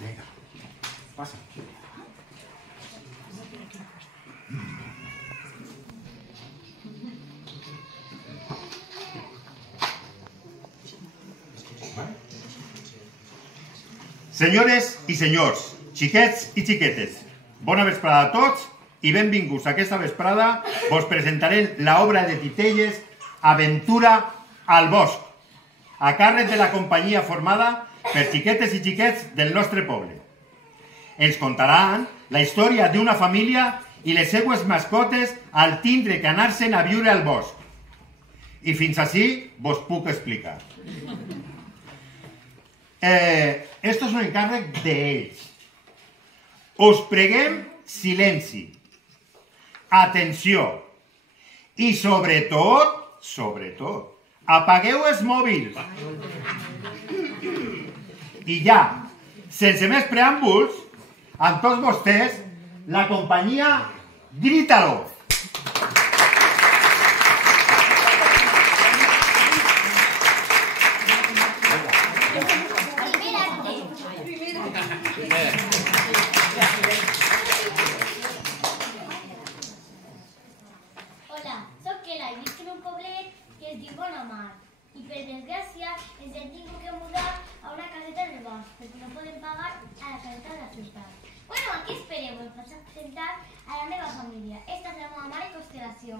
Venga, pasa. Senyores i senyors, xiquets i xiquetes, bona vesprada a tots i benvinguts a aquesta vesprada. Vos presentaré l'obra de Titelles Aventura al bosc, a càrrec de la companyia formada per xiquetes i xiquets del nostre poble. Ens contaran la història d'una família i les seues mascotes al tindre que anar-se'n a viure al bosc. I fins ací vos puc explicar. Esto es un encàrrec d'ells. Us preguem silenci, atenció i sobretot, apagueu els mòbils. I ja, sense més preàmbuls, amb tots vostès, la companyia Grítalo. Hola, soc Kela i visc en un poblet que es diu Bonamar. I per desgràcia ens hem tingut que mudar a una caseta del bosc perquè no podem pagar a la caseta de la ciutat. Bueno, aquí espereu, us vaig a presentar a la meva família. Esta és la meva mare Constel·lació.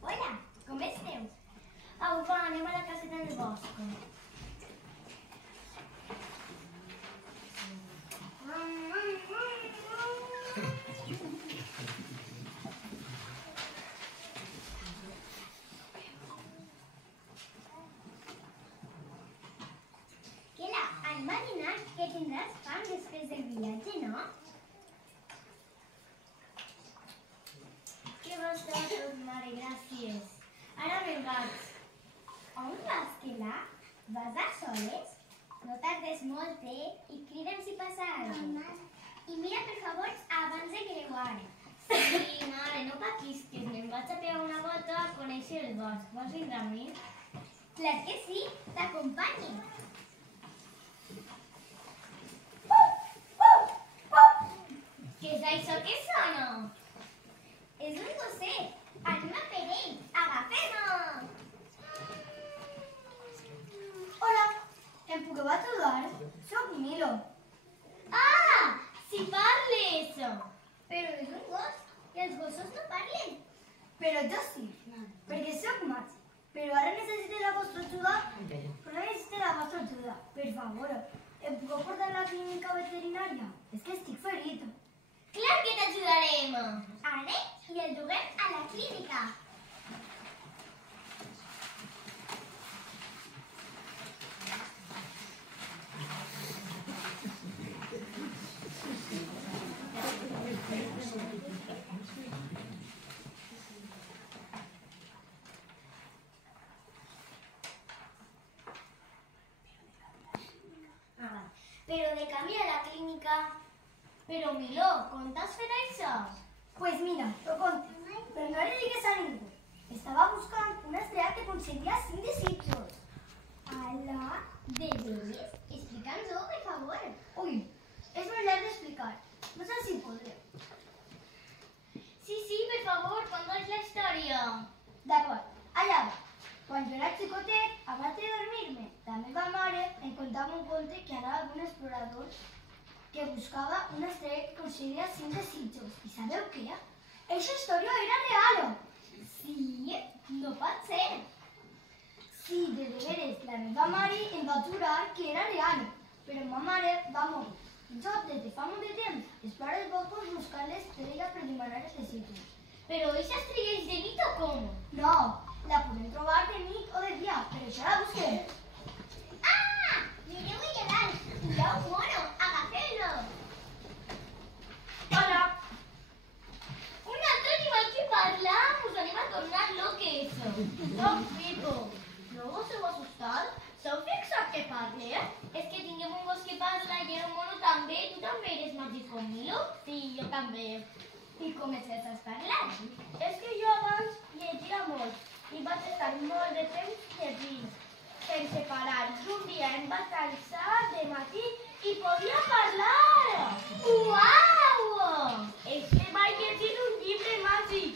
Hola, com esteu? Au, va, anem a la caseta del bosc. Imaginat que tindràs fam després del viatge, no? Que vols de tot, mare, gràcies. Ara me'n vaig. On vas, Kela? Vas a soles? No tardes molt, I crida'm si passa alguna cosa. I mira, per favor, abans de creuar. Sí, mare, no paquisques. Me'n vaig a pegar una volta a conèixer el bosc. Vols vindre amb mi? Clar que sí, t'acompanyo. Què és això que sona? És un gosset. Anem a per ell. Agafem-ho! Hola, em puc ajudar? Soc Milo. Ah! Sí parles! Però és un gos i els gossos no parlen. Però jo sí, perquè soc màgic. Però ara necessito la vostra ajuda. Però necessito la vostra ajuda. Per favor, em puc portar a la clínica veterinària? És que estic ferit. Clar que t'ajudarem! Anem i el duguem a la clínica. Però de camí a la clínica... Però, Milo, com t'has fet això? Pues mira, t'ho conto. Però no li digues a ningú. Estava buscant una estrella que concedia 5 desitjos. Ala, de veres? Explica'ns-ho, per favor. Ui, és molt llarg d'explicar. No sé si podré. Sí, per favor, conta'ns la història. D'acord, allà va. Quan jo era xicotet, abans de dormir-me, la meva mare em contava un conte que anava d'un explorador que buscava una estrella que concedia 5 desitjos. I sabeu què? Eixa història era real! Sí? No pot ser. Sí, de veres, la meva mare em va jurar que era real, però ma mare va morir. Jo, des de fa molt de temps, exploro els boscos buscant l'estrella per demanar els desitjos. Però eixa estrella és de nit o com? No, la podem trobar de nit o de dia, per això la busquem. Ah! Mireu allà dalt! Hi ha un mono! Agafeu-lo! Hola! Un altre animal que parla! Us anem a tornar loques! Soc Pipo. No vos heu assustat? S'heu fixat que parle? És que tinguem un gos que parla i era un mono també. Tu també eres màgic com Milo? Sí, jo també. I com és que estàs parlant? És que jo abans llegia molt i vaig estar molt de temps llegint, sense parar. I un dia em vaig alçar de matí i podia parlar! Uau! És que vaig llegir un llibre màgic.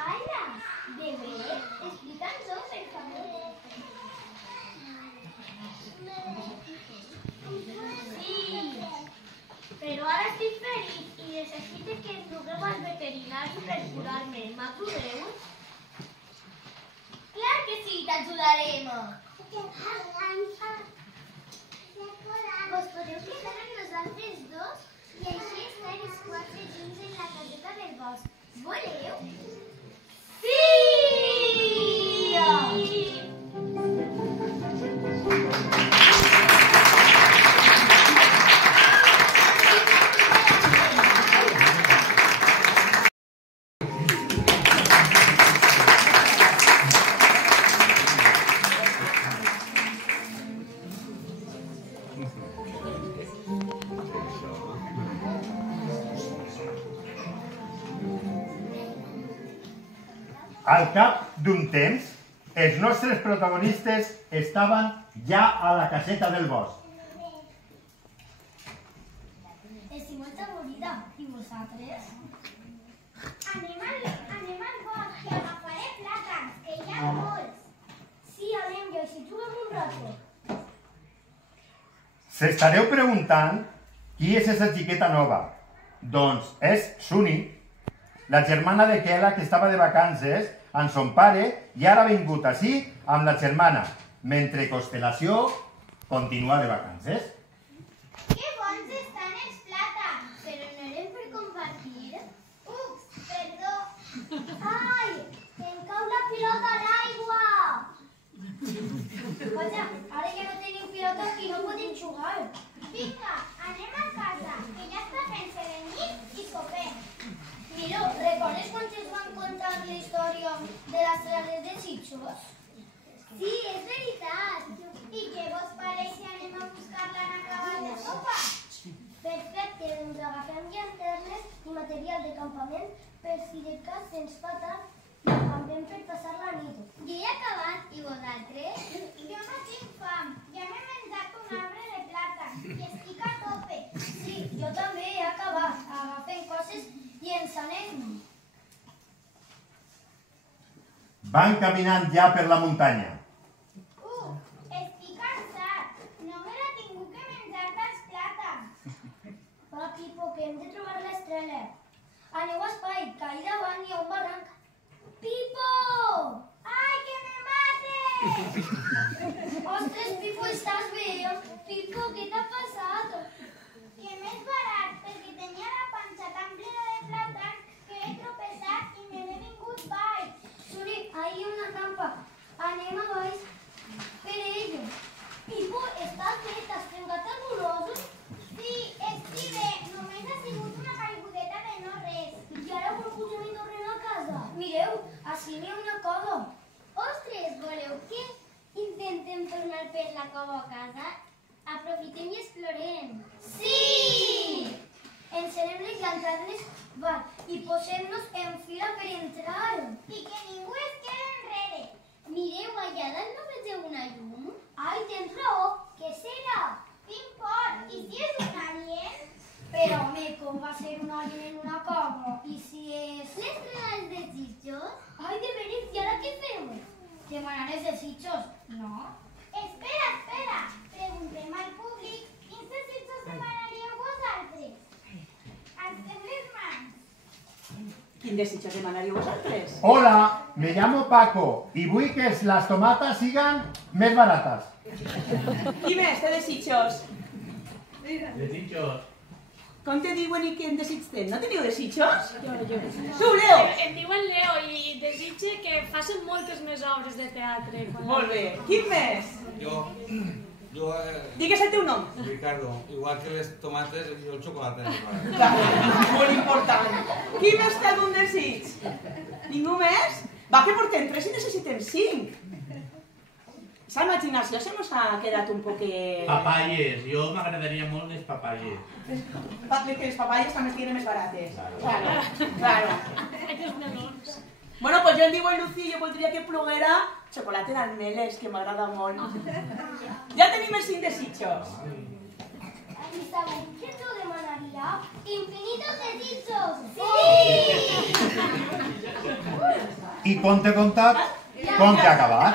Ala, de veres? Explica'ns-ho, per favor. Sí, però ara estic ferit i necessito que em dugueu al veterinari per curar-me. M'ajudeu? Clar que sí, t'ajudarem. Vos podeu quedar amb nosaltres dos i així estar els quatre junts en la caseta del bosc. Voleu? Sí! Al cap d'un temps, els nostres protagonistes estaven ja a la caseta del bosc. Estic molt avorrida. I vosaltres? Anem al bosc i agafaré plàtans, que hi ha molts. Sí, anem, jo així trobem un rato. S'estareu preguntant qui és aquesta xiqueta nova. Doncs és Suni, la germana de Kela que estava de vacances amb son pare i ara ha vingut així amb la germana, mentre Constelació continua de vacances. Que bons estan els plàtans! Però no eren per compartir? Ups, perdó. Ai, em cau la pilota a l'aigua! Vaja, ara ja no tenim pilotes i no podem jugar. Vinga, anem a casa, que ja està fent-se de nit i sopem. Mireu, recordes quan ens van contar la història de les tragues de xitxos? Sí, és veritat. I què vos pareix si anem a buscar-la en acabar de sopa? Perfecte, doncs agafem llanternes i material de campament per si de cas se'ns fa tard i acampem per passar la nit. Jo he acabat, i vosaltres? Jo no tinc fam, ja m'he menjat un arbre de plàtan i estic a tope. Sí, jo també he acabat. Agafem coses i ens anem. Van caminant ja per la muntanya. Estic cansat. No me l'ha tingut que menjar dels plàtans. Va, Pipo, que hem de trobar l'estrela. Aneu a espai, que ahí davant hi ha un barranc. Pipo! Ai, que me mates! Ostres, Pipo, estàs bé? Pipo, què t'ha passat? Que m'he esbarat perquè tenia la panxa tan plena de plàtans que he tropeçat i me n'he vingut baix. Suri, ahí hi ha una trampa. Anem a baix per ella. Pipo, estàs bé? T'has trencat algun os? Sí, estic bé. Només ha sigut una caigudeta de no res. I ara vol pugem i tornem a casa. Mireu, ací n'hi ha una cova. Ostres, voleu que intentem tornar per la cova a casa? Aprofitem i explorem. Sí! Encenem les llanternes, va, i posem-nos en fila per entrar. I que ningú es quede enrere. Mireu, allà dalt no vegeu una llum? Ai, tens raó, què serà? Tinc por. I si és un alien? Però, home, com va ser un alien en una cova? I si és... L'estrella dels desitjos? Ai, de veres, i ara què fem? Demanar els desitjos? No. Espera, espera. Preguntem al públic quins desitjos demanaríeu vosaltres. Alcem les mans. Quin desitjo demanaríeu vosaltres? Hola, me llamo Paco y vull que las tomates sigan més baratas. Qui més té desitjos? Desitjos. Com te diuen i quin desig tens? No teniu desitjos? Tu, Leo! Em diuen Leo i desitge que facin moltes més obres de teatre. Molt bé. Quin més? Jo, Digues el teu nom. Ricardo, igual que les tomates, jo el xocolate. Clar, molt important. Qui més té algun desig? Ningú més? Va, que portem 3 i necessitem 5. Esa imaginació se nos ha quedat un poquet... Papayes, jo m'agradaria molt les papayes. Que les papayes també estiguin més barates. Claro. Aquests melons. Bueno, pues jo em diu el Lucí, jo voldria que ploguera xocolata d'Armeles, que m'agrada molt. Ja tenim els 5 desitjos. ¿Y sabéis qué lo demanaría? ¡Infinitos desdichos! ¡Sí! I conte contat, conte acabat.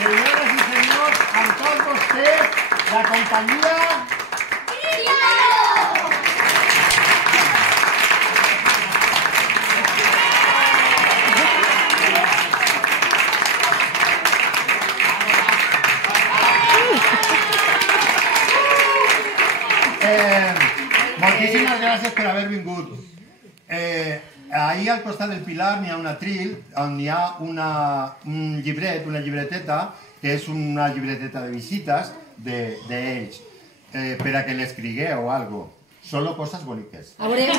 Señoras y señores, amb tots vostès, la companyia... Moltíssimes gràcies per haver vingut. Ahí al costat del Pilar n'hi ha un atril on hi ha un llibret, una llibreteta, que és una llibreteta de visites d'ells, per a que l'escrigueu o algo. Solo coses boniques. A veure, jo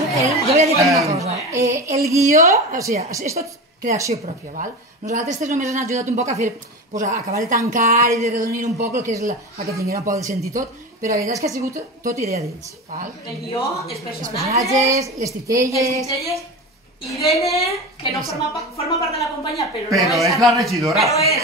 volia dir una cosa. El guió, o sigui, és tot creació pròpia, val? Nosaltres només ens han ajudat un poc a fer, a acabar de tancar i de redonir un poc el que és la que tinguin un poc de sentir tot, però la veritat és que ha sigut tot idea d'ells, val? El guió, els Els personatges, personatges, les titelles... Irene, que no forma part de la companyia, però Però és la regidora. Però és...